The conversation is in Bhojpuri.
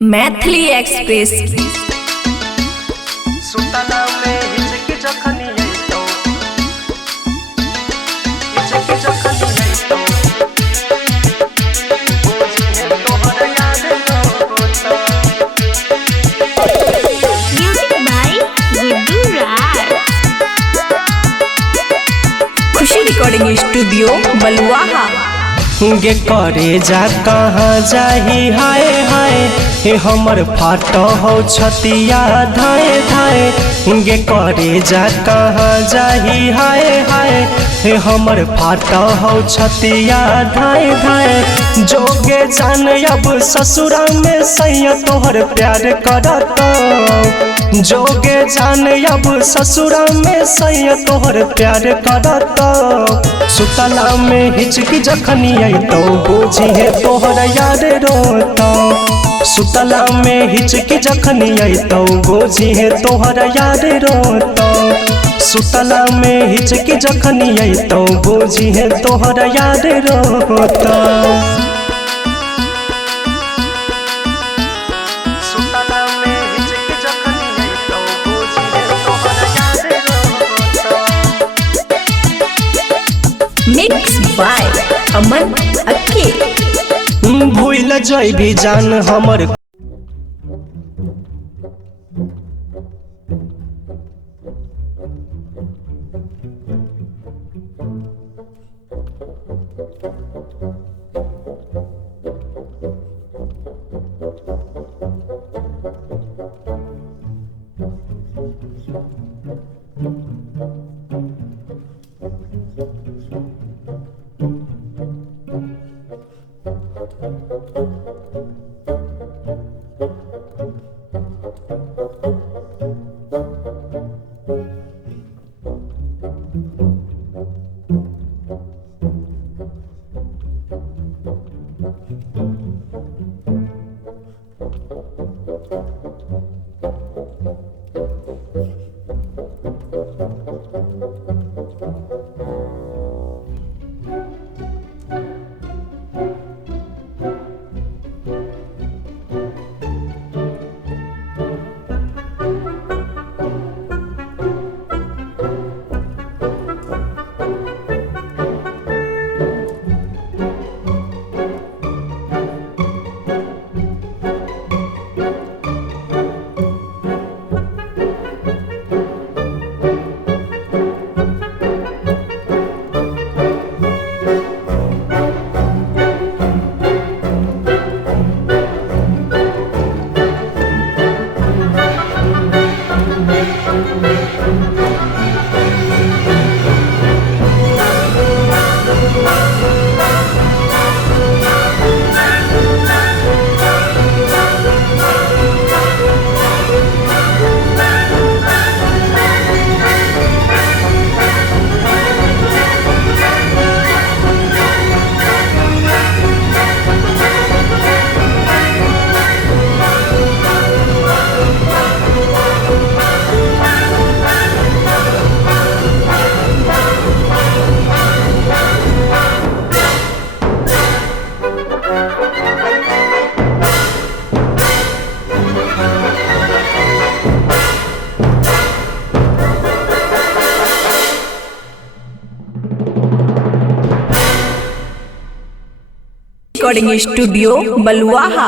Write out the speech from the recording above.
मैथिली एक्सप्रेस सुतला में हिचकी जखनी है तो हिचकी जखनी है तो बोझी है तोहर याद न होता। Music by Guddu Raj. Khushi recording studio Baluaha. गे करे जा कहाँ जाही हाय हाय हे हमर फाट हो छतिया धाए धाए। गे करे जा कहाँ जाही हाय हाय हे हमर फाट हो छतिया धाए धाए। जोगे जान अब ससुरा में सैया तोहर प्यार करत। जोगे जान अब ससुरा में सैया तोहर प्यार करत। सुतला में हिचकी जखनी तो बोझी है तोहर याद रोता। सुतला में हिचकी जखनी तो बोझी है तोहर याद रोता। सुतला में हिचकी जखनी तो बोझी है तोहर याद रोता। सुतला में हिचकी जखनी तो बोझी है तोहर याद रोता। मिक्स बाय अमन अक्के। भूल जाई भी जान हमर रिकॉर्डिंग स्टूडियो बलुआहा।